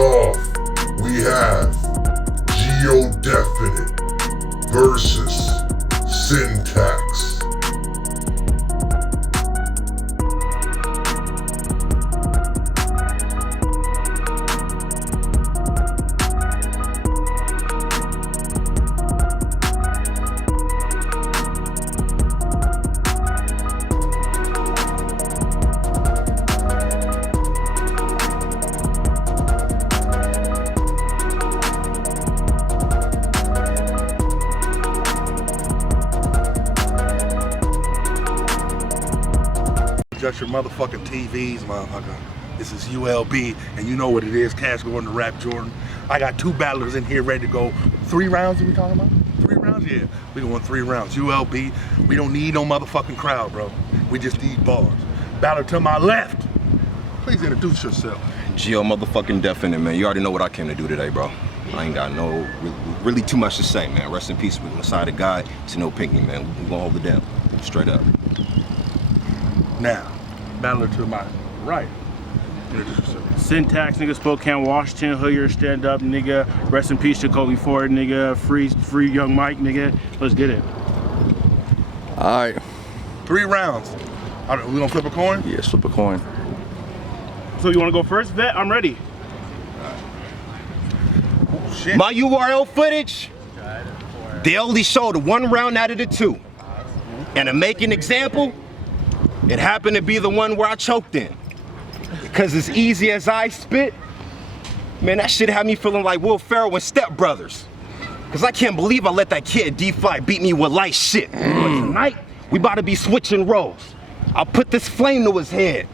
off, we have Geodefinite versus In.Tax. Adjust your motherfucking TVs, motherfucker. This is U.L.B, and you know what it is, Cash going to Rap Jordan. I got two battlers in here ready to go. 3 rounds, are we talking about? 3 rounds? Yeah, we going 3 rounds. U.L.B, we don't need no motherfucking crowd, bro. We just need bars. Battler to my left, please introduce yourself. Geo motherfucking Definite, man. You already know what I came to do today, bro. I ain't got no, really too much to say, man. Rest in peace with Messiah the God. It's no pinky, man. We gonna hold it down, straight up. Now, battler to my right, introduce yourself. In.Tax, nigga, Spokane, Washington, Hoyer, stand up, nigga. Rest in peace to Kobe Ford, nigga. Free young Mike, nigga. Let's get it. All right. 3 rounds. We gonna flip a coin? Yeah, flip a coin. So you wanna go first, Vet? I'm ready. Oh, shit. My URL footage, they only showed 1 round out of the 2. And to make an example, it happened to be the one where I choked in. Because as easy as I spit, man, that shit had me feeling like Will Ferrell and Step Brothers. Because I can't believe I let that kid D-Fly beat me with light shit. But tonight, we about to be switching roles. I'll put this flame to his head.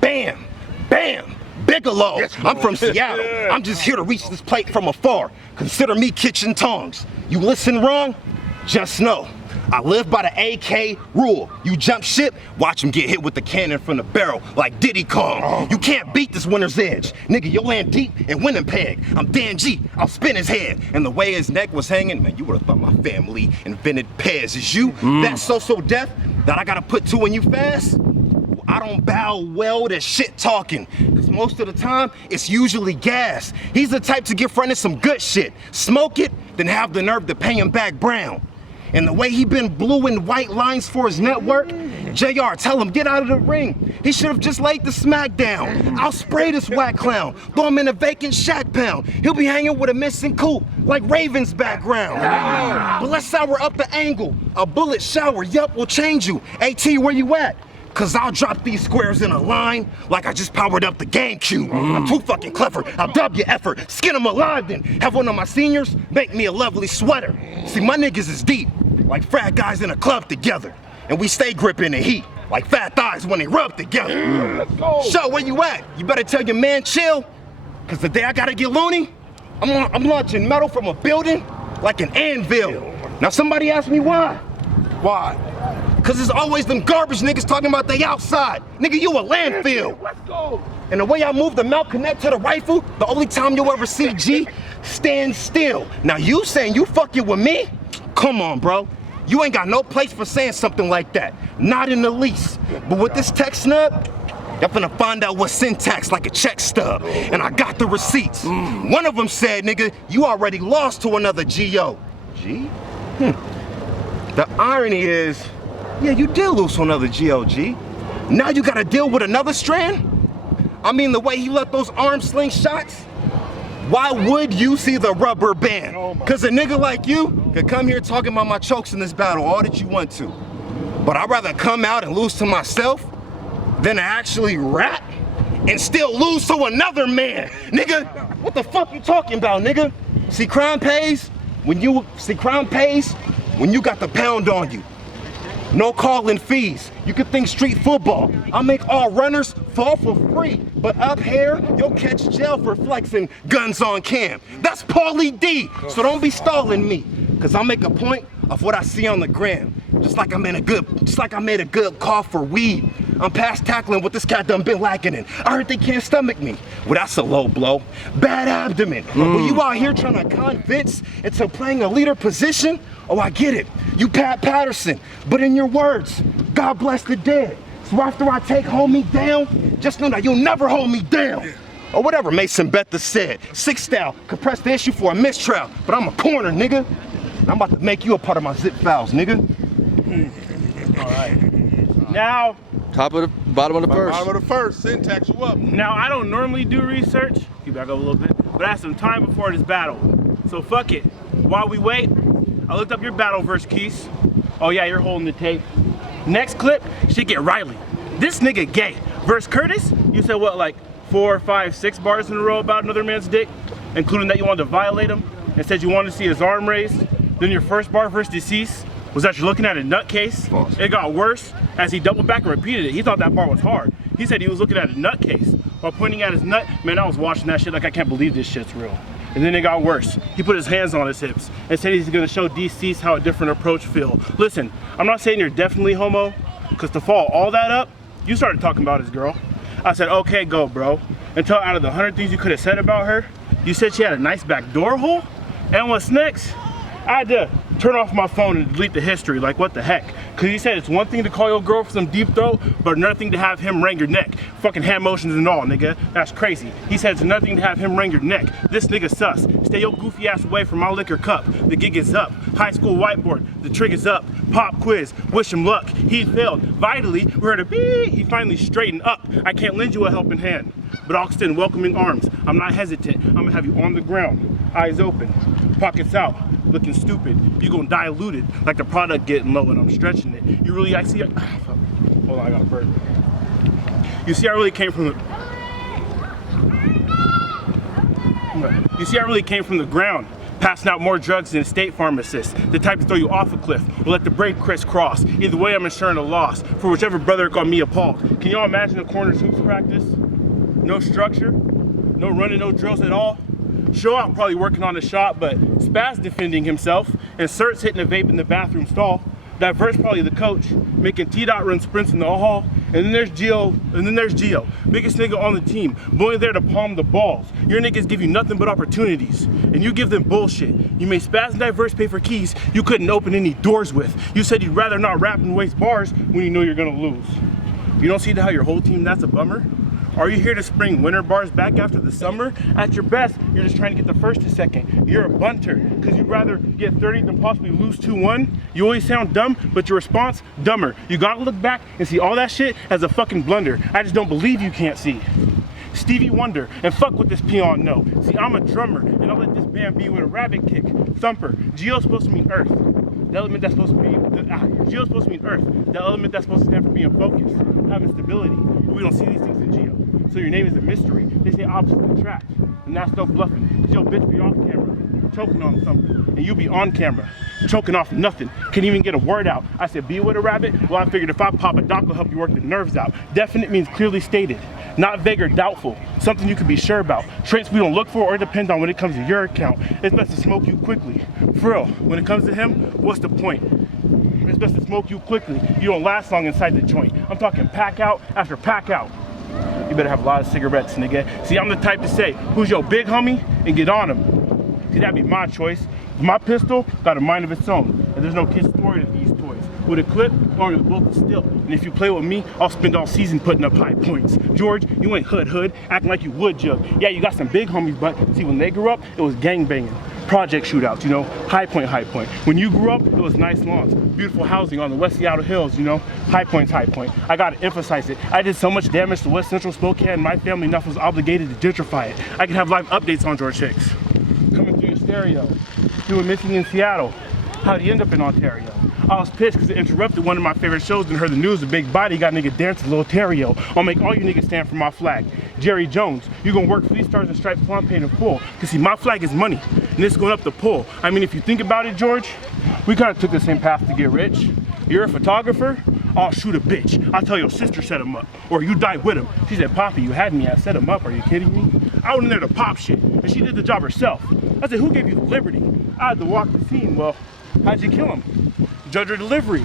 Bam, bam, Bigelow. Yes, I'm from Seattle. Yeah. I'm just here to reach this plate from afar. Consider me kitchen tongs. You listen wrong, just know. I live by the AK rule. You jump ship, watch him get hit with the cannon from the barrel like Diddy Kong. You can't beat this winner's edge. Nigga, you'll land deep and Winnipeg. I'm Dan G, I'll spin his head. And the way his neck was hanging, man, you would've thought my family invented Pez. Is you that so deaf that I gotta put 2 in you fast? I don't bow well to shit talking, because most of the time, it's usually gas. He's the type to get fronted some good shit. Smoke it, then have the nerve to pay him back brown. And the way he been blue and white lines for his network, JR, tell him get out of the ring. He should have just laid the smack down. I'll spray this whack clown, throw him in a vacant shack pound. He'll be hanging with a missing coupe, like Raven's background. But let's sour up the angle. A bullet shower, yup, will change you. AT, where you at? Cause I'll drop these squares in a line like I just powered up the GameCube. I'm too fucking clever, I'll dub your effort, skin them alive then. Have one of my seniors make me a lovely sweater. See, my niggas is deep, like frat guys in a club together. And we stay gripping the heat, like fat thighs when they rub together. Let's go. So, where you at? You better tell your man chill, cause the day I gotta get loony, I'm launching metal from a building like an anvil. Now somebody asked me why. Why? Cause there's always them garbage niggas talking about they outside. Nigga, you a landfill. Let's go. And the way I move the mount connect to the rifle, the only time you'll ever see G, stand still. Now you saying you fucking with me? Come on, bro. You ain't got no place for saying something like that. Not in the least. But with this tech snub, y'all finna find out what's In.Tax like a check stub. And I got the receipts. One of them said, nigga, you already lost to another GO. G? The irony is, yeah, you did lose to another GOG. Now you gotta deal with another strand? I mean, the way he let those arm sling shots, why would you see the rubber band? Cause a nigga like you could come here talking about my chokes in this battle all that you want to. But I'd rather come out and lose to myself than to actually rap and still lose to another man. Nigga, what the fuck you talking about, nigga? See, crime pays when you got the pound on you. No calling fees. You can think street football. I make all runners fall for free. But up here, you'll catch jail for flexing guns on cam. That's Paulie D. So don't be stalling me. Cause I'll make a point of what I see on the gram. Just like I made a good call for weed. I'm past tackling what this cat done been lacking in. I heard they can't stomach me. Well, that's a low blow. Bad abdomen. When you out here trying to convince into playing a leader position, oh, I get it. You Pat Patterson. But in your words, God bless the dead. So after I take homie down, just know that you'll never hold me down. Or whatever Mason Betha said. 6 style, compress the issue for a mistrial. But I'm a corner, nigga. And I'm about to make you a part of my zip files, nigga. All right. Now, Bottom of the first. Bottom of the first, Syntax, you up. Now, I don't normally do research. You back up a little bit. But I had some time before this battle. So fuck it. While we wait, I looked up your battle verse keys. Oh yeah, you're holding the tape. Next clip, should get Riley. This nigga gay. Verse Curtis, you said what, like 4, 5, 6 bars in a row about another man's dick, including that you wanted to violate him and said you wanted to see his arm raised. Then your first bar verse Deceased was that you're looking at a nutcase. False. It got worse as he doubled back and repeated it. He thought that bar was hard. He said he was looking at a nutcase while pointing at his nut. Man, I was watching that shit like I can't believe this shit's real. And then it got worse. He put his hands on his hips and said he's gonna show Deceased how a different approach feel. Listen, I'm not saying you're definitely homo, because to follow all that up, you started talking about his girl. I said, okay, go, bro. Until out of the 100 things you could have said about her, you said she had a nice back door hole? And what's next? I had to turn off my phone and delete the history, like what the heck? Cause he said it's one thing to call your girl for some deep throat, but another thing to have him wring your neck. Fucking hand motions and all, nigga. That's crazy. He said it's another thing to have him wring your neck. This nigga sus. Stay your goofy ass away from my liquor cup. The gig is up. High school whiteboard. The trigger's up. Pop quiz. Wish him luck. He failed. Vitally, we heard a beep. He finally straightened up. I can't lend you a helping hand, but I'll extend welcoming arms. I'm not hesitant. I'm gonna have you on the ground. Eyes open. Pockets out. Looking stupid. You gonna dilute it like the product getting low and I'm stretching it. You really, I see, hold on, I got a bird. You see, I really came from the ground, passing out more drugs than a state pharmacist. The type to throw you off a cliff or let the braid crisscross. Either way, I'm ensuring a loss for whichever brother got me appalled. Can y'all imagine a corner's hoops practice? No structure, no running, no drills at all. Show out probably working on a shot, but Spaz defending himself, and Cert's hitting a vape in the bathroom stall. That verse probably the coach, making T-Dot run sprints in the hall. And then there's Gio, biggest nigga on the team, going there to palm the balls. Your niggas give you nothing but opportunities, and you give them bullshit. You made Spaz and Diverse pay for keys you couldn't open any doors with. You said you'd rather not rap and waste bars when you know you're gonna lose. You don't see how your whole team, that's a bummer? Are you here to spring winter bars back after the summer? At your best, you're just trying to get the first to second. You're a bunter, because you'd rather get 30 than possibly lose 2-1. You always sound dumb, but your response, dumber. You gotta look back and see all that shit as a fucking blunder. I just don't believe you can't see. Stevie Wonder, and fuck what this peon know. See, I'm a drummer, and I'll let this band be with a rabbit kick. Thumper, Geo's supposed to mean earth. The element that's supposed to be, Geo's supposed to mean earth. The element that's supposed to stand for being focused, having stability. And we don't see these things in Geo. So your name is a mystery. They say opposites attract, and that's no bluffing. Your bitch be off camera, choking on something, and you be on camera, choking off nothing. Can't even get a word out. I said, be with a rabbit? Well, I figured if I pop a doc will help you work the nerves out. Definite means clearly stated, not vague or doubtful. Something you can be sure about. Traits we don't look for or depend on when it comes to your account. It's best to smoke you quickly. For real, when it comes to him, what's the point? It's best to smoke you quickly. You don't last long inside the joint. I'm talking pack out after pack out. You better have a lot of cigarettes, nigga. See, I'm the type to say, who's your big homie, and get on him. See, that'd be my choice. My pistol got a mind of its own, and there's no kid story to these toys. With a clip or with a bullet still. And if you play with me, I'll spend all season putting up high points. George, you ain't hood, acting like you would jug. Yeah, you got some big homies, but see, when they grew up, it was gang banging. Project shootouts, you know, high point. When you grew up, it was nice lawns, beautiful housing on the West Seattle Hills, you know, high point. I gotta emphasize it. I did so much damage to West Central Spokane, my family enough was obligated to gentrify it. I can have live updates on George Hicks. Coming through your stereo, doing missing in Seattle. How'd he end up in Ontario? I was pissed because it interrupted one of my favorite shows and heard the news, the big body got nigga dancing Lil Terrio. I'll make all you niggas stand for my flag. Jerry Jones, you gonna work for these stars and stripes till I'm paid in full. Cause see, my flag is money, and it's going up the pole. I mean, if you think about it, George, we kinda took the same path to get rich. You're a photographer? I'll shoot a bitch. I'll tell your sister set him up, or you die with him. She said, Poppy, you had me, I set him up, are you kidding me? I went in there to pop shit, and she did the job herself. I said, who gave you the liberty? I had to walk the scene. Well, how'd you kill him? Judge her delivery.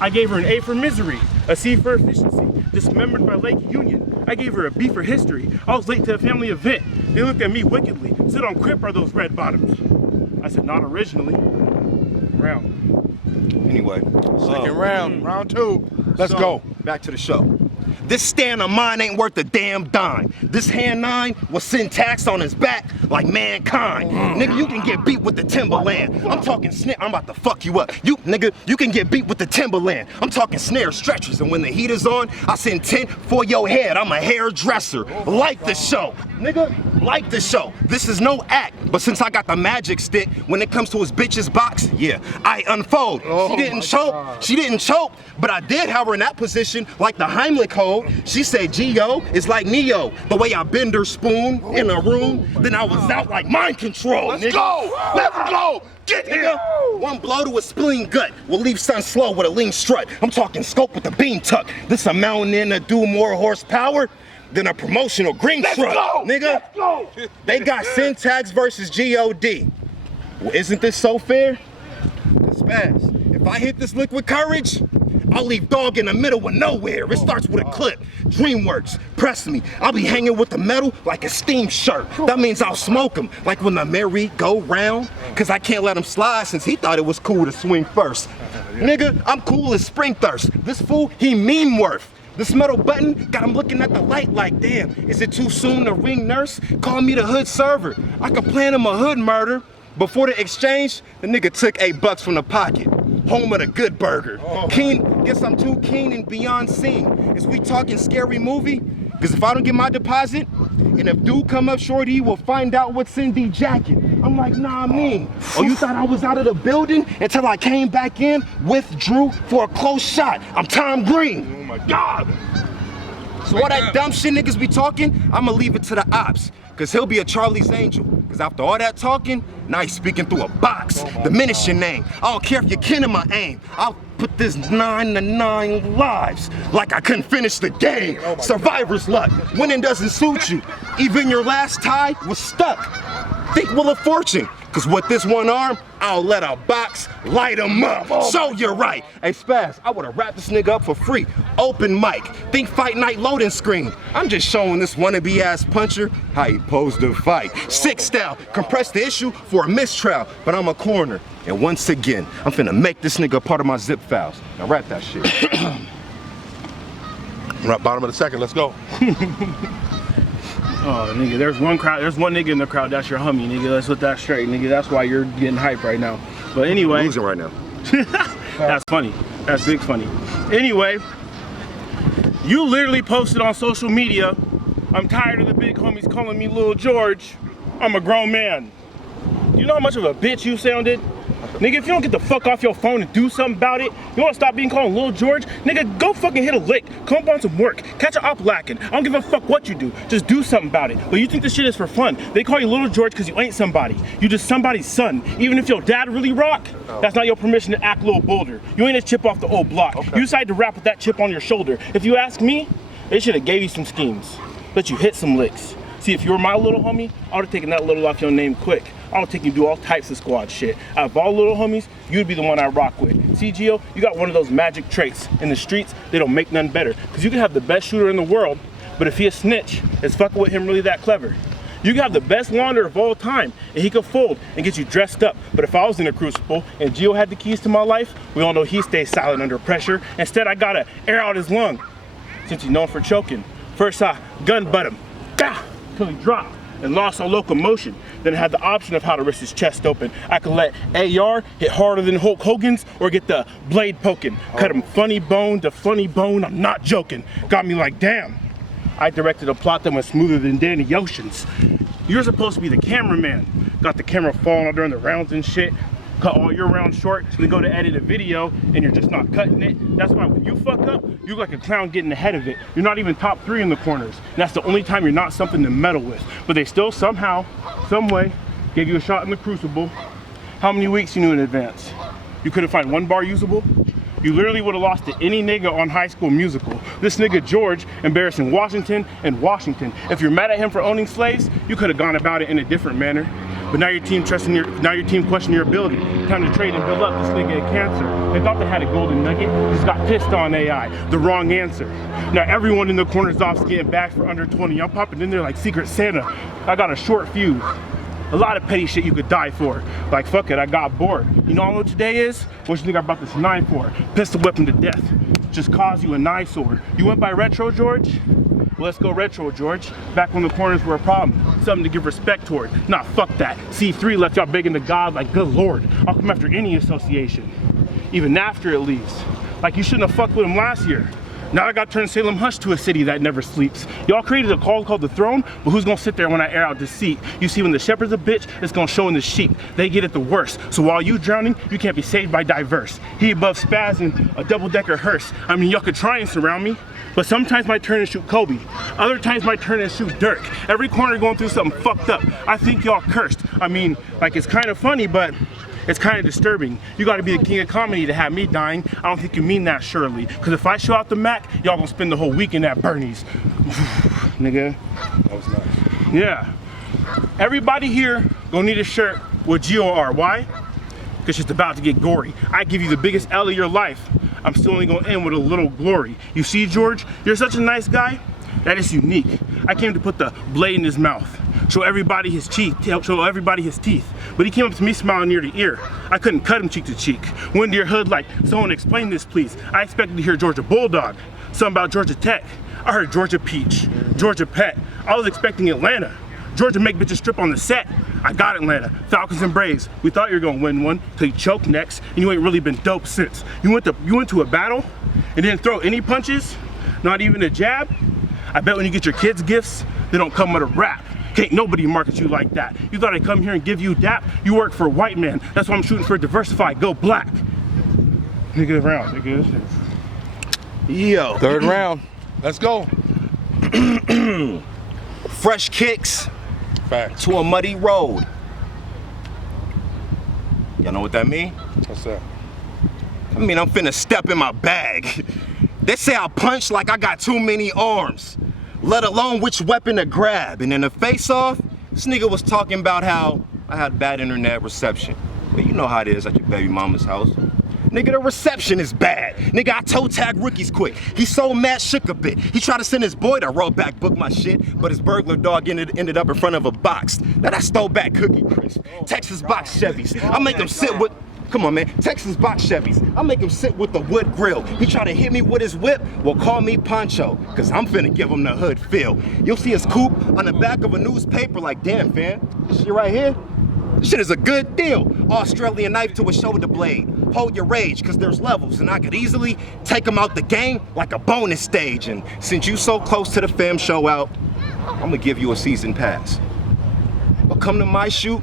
I gave her an A for misery, a C for efficiency, dismembered by Lake Union. I gave her a B for history. I was late to a family event. They looked at me wickedly. Sit on crip are those red bottoms? I said, not originally. Round. Anyway, Second round, round 2. Let's go. Back to the show. This stand of mine ain't worth a damn dime. This hand 9 was In.Tax on his back like mankind. Nigga, you can get beat with the Timberland. I'm talking snare, I'm about to fuck you up. You can get beat with the Timberland. I'm talking snare stretchers, and when the heat is on, I send 10 for your head. I'm a hairdresser. Like the show. Nigga, like the show. This is no act, but since I got the magic stick, when it comes to his bitch's box, yeah, I unfold. She didn't choke, but I did have her in that position like the Heimlich hold. She said Geo is like Neo, the way I bend her spoon in a room, then I was out like mind control. Let's go! Get here! One blow to a spleen gut will leave son slow with a lean strut. I'm talking scope with the beam tuck. This a mountain in to do more horsepower than a promotional green truck. Nigga, they got In.Tax versus G.O.D. Well, isn't this so fair? Spaz, if I hit this liquid courage, I'll leave dog in the middle of nowhere. It starts with a clip. DreamWorks, press me. I'll be hanging with the metal like a steam shirt. That means I'll smoke him, like when the merry-go-round. Cause I can't let him slide since he thought it was cool to swing first. Nigga, I'm cool as spring thirst. This fool, he meme worth. This metal button got him looking at the light like, damn, is it too soon to ring nurse? Call me the hood server. I could plan him a hood murder. Before the exchange, the nigga took $8 from the pocket. Home of the good burger. Keen, guess I'm too keen and beyond seen. Is we talking scary movie? Cause if I don't get my deposit, and if dude come up short, he will find out what's in the jacket. I'm like, nah, I mean. Oh, you thought I was out of the building until I came back in, withdrew for a close shot. I'm Tom Green. Oh my God. So all that dumb shit niggas be talking, I'ma leave it to the ops. Cause he'll be a Charlie's Angel. Cause after all that talking, now he's speaking through a box. Diminish your name. I don't care if you're kin in my aim. I'll put this 9 to 9 lives like I couldn't finish the game. Survivor's luck. Winning doesn't suit you. Even your last tie was stuck. Think Wheel of Fortune. Cause with this one arm, I'll let a box light him up. So you're right. Hey Spaz, I would've wrapped this nigga up for free. Open mic, think fight night loading screen. I'm just showing this wannabe ass puncher how he posed to fight. Sick style, compress the issue for a mistrial, but I'm a corner. And once again, I'm finna make this nigga a part of my zip files. Now wrap that shit. Right, bottom of the second, let's go. Oh, nigga, there's one nigga in the crowd, that's your homie, nigga. Let's put that straight, nigga. That's why you're getting hype right now. But anyway. I'm losing right now. That's funny. That's big funny. Anyway, you literally posted on social media, I'm tired of the big homies calling me Lil George. I'm a grown man. You know how much of a bitch you sounded? Nigga, if you don't get the fuck off your phone and do something about it, you wanna stop being called Lil George? Nigga, go fucking hit a lick. Come up on some work. Catch a op lacking. I don't give a fuck what you do. Just do something about it. But you think this shit is for fun. They call you Lil George because you ain't somebody. You just somebody's son. Even if your dad really rock, that's not your permission to act Lil Boulder. You ain't a chip off the old block. You decided to rap with that chip on your shoulder. If you ask me, they should have gave you some schemes. Let you hit some licks. See, if you were my little homie, I would have taken that little off your name quick. I would take you to do all types of squad shit. Out of all little homies, you'd be the one I rock with. See, Gio, you got one of those magic traits. In the streets, they don't make none better. Cause you can have the best shooter in the world, but if he a snitch, is fucking with him really that clever? You can have the best launderer of all time, and he could fold and get you dressed up. But if I was in a crucible and Gio had the keys to my life, we all know he stays silent under pressure. Instead, I gotta air out his lung. Since he's known for choking. First I gun butt him, till he dropped and lost all locomotion. Then I had the option of how to risk his chest open. I could let AR hit harder than Hulk Hogan's or get the blade poking. Cut him funny bone to funny bone, I'm not joking. Got me like, damn. I directed a plot that went smoother than Danny Ocean's. You're supposed to be the cameraman. Got the camera falling out during the rounds and shit. Cut all your rounds short, so we go to edit a video and you're just not cutting it. That's why when you fuck up, you look like a clown getting ahead of it. You're not even top 3 in the corners. And that's the only time you're not something to meddle with. But they still somehow, some way, gave you a shot in the crucible. How many weeks you knew in advance? You couldn't find one bar usable? You literally would have lost to any nigga on High School Musical. This nigga George embarrassing Washington and Washington. If you're mad at him for owning slaves, you could have gone about it in a different manner. But now your team questioning your ability. Time to trade and build up this nigga a cancer. They thought they had a golden nugget, just got pissed on AI. The wrong answer. Now everyone in the corner's off getting back for under 20. I'm popping in there like Secret Santa. I got a short fuse. A lot of petty shit you could die for. Like, fuck it, I got bored. You know what today is? What you think I brought this 9 for? Pistol whip him to death. just caused you an eyesore. You went by Retro George? Well, let's go Retro George. Back when the corners were a problem. Something to give respect toward. Nah, fuck that. C3 left y'all begging to God like, good Lord, I'll come after any association. Even after it leaves. Like you shouldn't have fucked with him last year. Now I got turned Salem Hush to a city that never sleeps. Y'all created a call called the throne, but who's gonna sit there when I air out deceit? You see, when the shepherd's a bitch, it's gonna show in the sheep. They get it the worst. So while you drowning, you can't be saved by diverse. He above spazzing a double-decker hearse. I mean, y'all could try and surround me, but sometimes my turn to shoot Kobe. Other times my turn to shoot Dirk. Every corner going through something fucked up. I think y'all cursed. I mean, like it's kind of funny, but it's kind of disturbing. You gotta be the king of comedy to have me dying. I don't think you mean that surely. Cause if I show out the Mac, y'all gonna spend the whole weekend at Bernie's. Nigga. That was nice. Yeah. Everybody here gonna need a shirt with GOR. Why? Cause it's about to get gory. I give you the biggest L of your life. I'm still only gonna end with a little glory. You see, George, you're such a nice guy. That is unique. I came to put the blade in his mouth. Show everybody his teeth, show everybody his teeth. But he came up to me smiling ear to ear. I couldn't cut him cheek to cheek. Went to your hood like, someone explain this please. I expected to hear Georgia Bulldog, something about Georgia Tech. I heard Georgia Peach, Georgia Pet. I was expecting Atlanta. Georgia make bitches strip on the set. I got Atlanta, Falcons and Braves. We thought you were gonna win one till you choked next, and you ain't really been dope since. You went to a battle and didn't throw any punches, not even a jab. I bet when you get your kids gifts, they don't come with a rap. Can't nobody market you like that. You thought I'd come here and give you dap? You work for a white man. That's why I'm shooting for diversified, go black. Nigga round, nigga. Yo. Third round. Let's go. Fresh kicks Facts. to a muddy road. Y'all know what that mean? What's that? I mean, I'm finna step in my bag. They say I punch like I got too many arms, let alone which weapon to grab. And in the face-off, this nigga was talking about how I had bad internet reception. But you know how it is at your baby mama's house. Nigga, the reception is bad. Nigga, I toe tag rookies quick. He so mad, shook a bit. He tried to send his boy to roll back, book my shit, but his burglar dog ended up in front of a box. Now that's throwback Cookie Crisp. Texas box Chevys. I make him sit with, come on man, Texas box Chevys. I make him sit with the wood grill. He try to hit me with his whip, well call me Poncho, cause I'm finna give him the hood feel. You'll see his coupe on the back of a newspaper like, damn fam, this shit right here, this shit is a good deal. Australian knife to a shoulder blade. Hold your rage, cause there's levels, and I could easily take them out the game like a bonus stage. And since you so close to the fam show out, I'm gonna give you a season pass. But come to my shoot,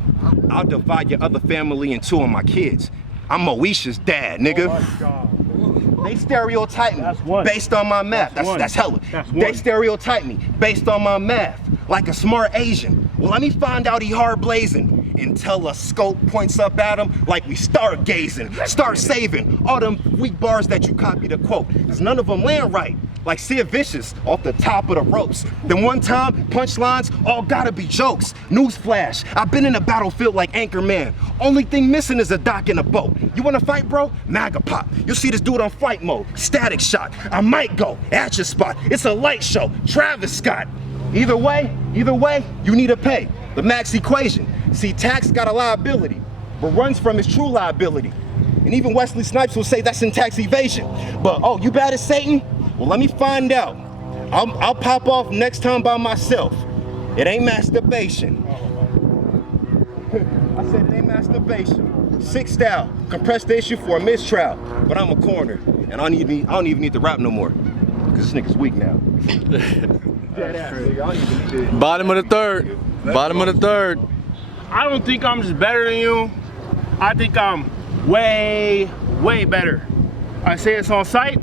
I'll divide your other family in two of my kids. I'm Moesha's dad, nigga. They stereotype me based on my math. That's hella. They stereotype me based on my math, like a smart Asian. Well, let me find out he hard blazing. Until a scope points up at him like we start gazing, start saving all them weak bars that you copied to quote, cause none of them land right, like Sid Vicious off the top of the ropes. Then one time, punchlines all gotta be jokes. Newsflash, I've been in a battlefield like Anchorman. Only thing missing is a dock and a boat. You wanna fight, bro? Maga pop. You'll see this dude on flight mode, static shot. I might go at your spot. It's a light show, Travis Scott. Either way, you need to pay. The max equation. See, tax got a liability, but runs from his true liability. And even Wesley Snipes will say that's in-tax evasion. But, oh, you bad as Satan? Well, let me find out. I'll pop off next time by myself. It ain't masturbation. I said it ain't masturbation. Sick style, compress the issue for a mistrial. But I'm a corner, and I don't even need to rap no more. Cause this nigga's weak now. Dead ass, nigga. I don't even need to. Bottom of the third. Bottom of the third. I don't think I'm just better than you. I think I'm way, way better. I say it's on site.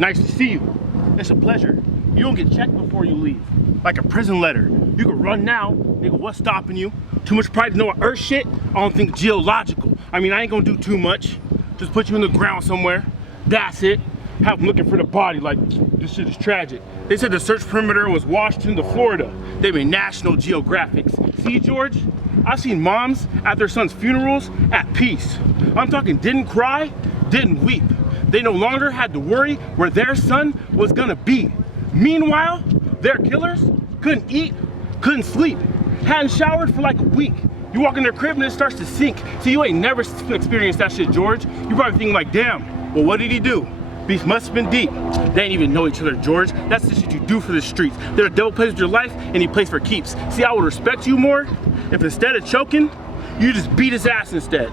Nice to see you. It's a pleasure. You don't get checked before you leave. Like a prison letter. You can run now. Nigga, what's stopping you? Too much pride to know earth shit? I don't think geological. I mean, I ain't gonna do too much. Just put you in the ground somewhere. That's it. Have them looking for the body like this shit is tragic. They said the search perimeter was Washington to Florida. They made National Geographics. See, George? I've seen moms at their sons' funerals at peace. I'm talking didn't cry, didn't weep. They no longer had to worry where their son was gonna be. Meanwhile, their killers couldn't eat, couldn't sleep, hadn't showered for like a week. You walk in their crib and it starts to sink. See, you ain't never experienced that shit, George. You're probably thinking like, damn, well, what did he do? Beef must have been deep. They ain't even know each other, George. That's the shit you do for the streets. The devil plays with your life and he plays for keeps. See, I would respect you more if instead of choking, you just beat his ass instead.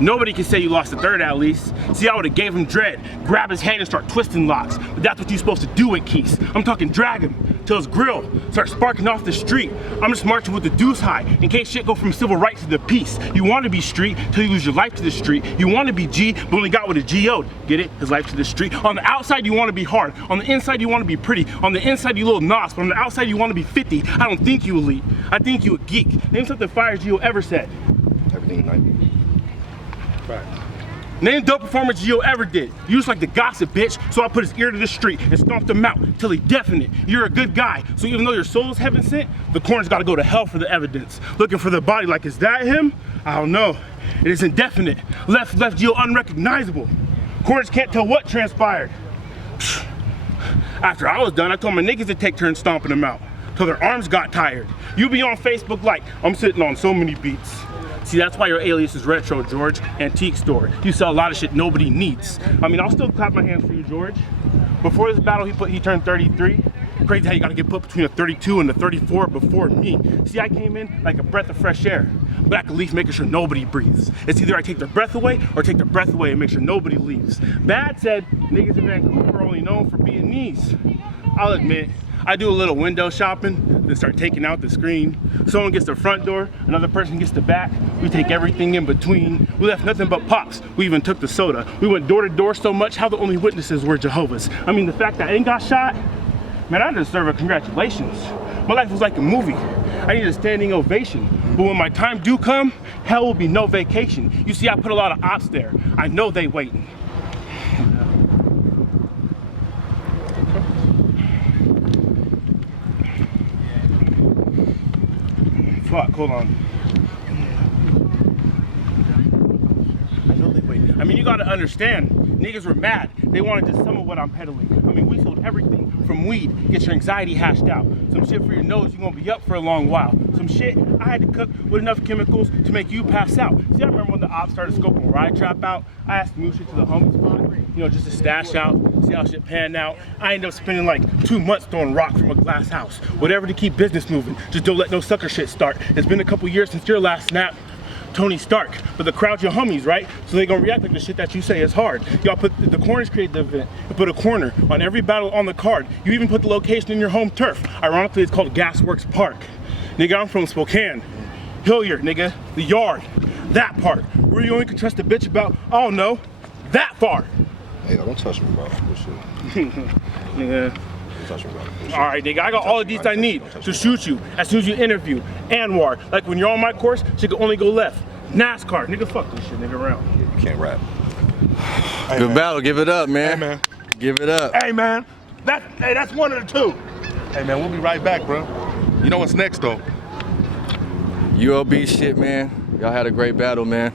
Nobody can say you lost the third at least. See, I would've gave him dread, grab his hand and start twisting locks. But that's what you're supposed to do with Keith. I'm talking drag him till his grill starts sparking off the street. I'm just marching with the deuce high in case shit go from civil rights to the peace. You want to be street till you lose your life to the street. You want to be G, but only got with a G.O. Get it? His life to the street. On the outside, you want to be hard. On the inside, you want to be pretty. On the inside, you little nos. But on the outside, you want to be 50. I don't think you elite. I think you a geek. Name something fire G.O. ever said. Everything tonight. Right. Name dope performance Gio ever did. You just like to gossip, bitch, so I put his ear to the street and stomped him out till he deafened it. You're a good guy, so even though your soul is heaven sent, the corner's gotta go to hell for the evidence. Looking for the body like, is that him? I don't know. It is indefinite. Left Gio unrecognizable. Corners can't tell what transpired. After I was done, I told my niggas to take turns stomping him out till their arms got tired. You be on Facebook like, I'm sitting on so many beats. See, that's why your alias is Retro, George. Antique store. You sell a lot of shit nobody needs. I mean, I'll still clap my hands for you, George. Before this battle, he turned 33. Crazy how you gotta get put between a 32 and a 34 before me. See, I came in like a breath of fresh air. Black Leaf making sure nobody breathes. It's either I take their breath away or take their breath away and make sure nobody leaves. Bad said, niggas in Vancouver are only known for being knees. I'll admit, I do a little window shopping, then start taking out the screen. Someone gets the front door, another person gets the back. We take everything in between. We left nothing but pops. We even took the soda. We went door to door so much, how the only witnesses were Jehovah's. I mean, the fact that I ain't got shot, man, I deserve a congratulations. My life was like a movie. I need a standing ovation. But when my time do come, hell will be no vacation. You see, I put a lot of ops there. I know they waiting. Fuck, hold on. I know they wait. I mean, you gotta understand, niggas were mad. They wanted just some of what I'm peddling. I mean, we sold everything from weed, get your anxiety hashed out. Some shit for your nose, you're gonna be up for a long while. Some shit I had to cook with enough chemicals to make you pass out. See, I remember when the ops started scoping where I trap out, I asked to move shit to the homie spot, you know, just to stash out, see how shit panned out. I ended up spending like 2 months throwing rock from a glass house. Whatever to keep business moving, just don't let no sucker shit start. It's been a couple years since your last snap. Tony Stark, but the crowd's your homies, right? So they gonna react like the shit that you say is hard. Y'all put the corners created the event and put a corner on every battle on the card. You even put the location in your home turf. Ironically, it's called Gasworks Park. Nigga, I'm from Spokane. Hilliard, nigga, the yard, that part. Where you only can trust a bitch about, I don't know, that far. Hey, don't touch me, bro. Bullshit. Yeah. Touch me, bro. Bullshit. All right, nigga, I got all the deets I need to shoot you as soon as you interview. Anwar, like when you're on my course, shit can only go left. NASCAR, nigga, fuck this shit, nigga, around. You can't rap. Hey, Good man. battle. Give it up, man. Hey, man. Give it up. Hey, man. That's one of the two. Hey, man, we'll be right back, bro. You know what's next, though? U.L.B. shit, man. Y'all had a great battle, man.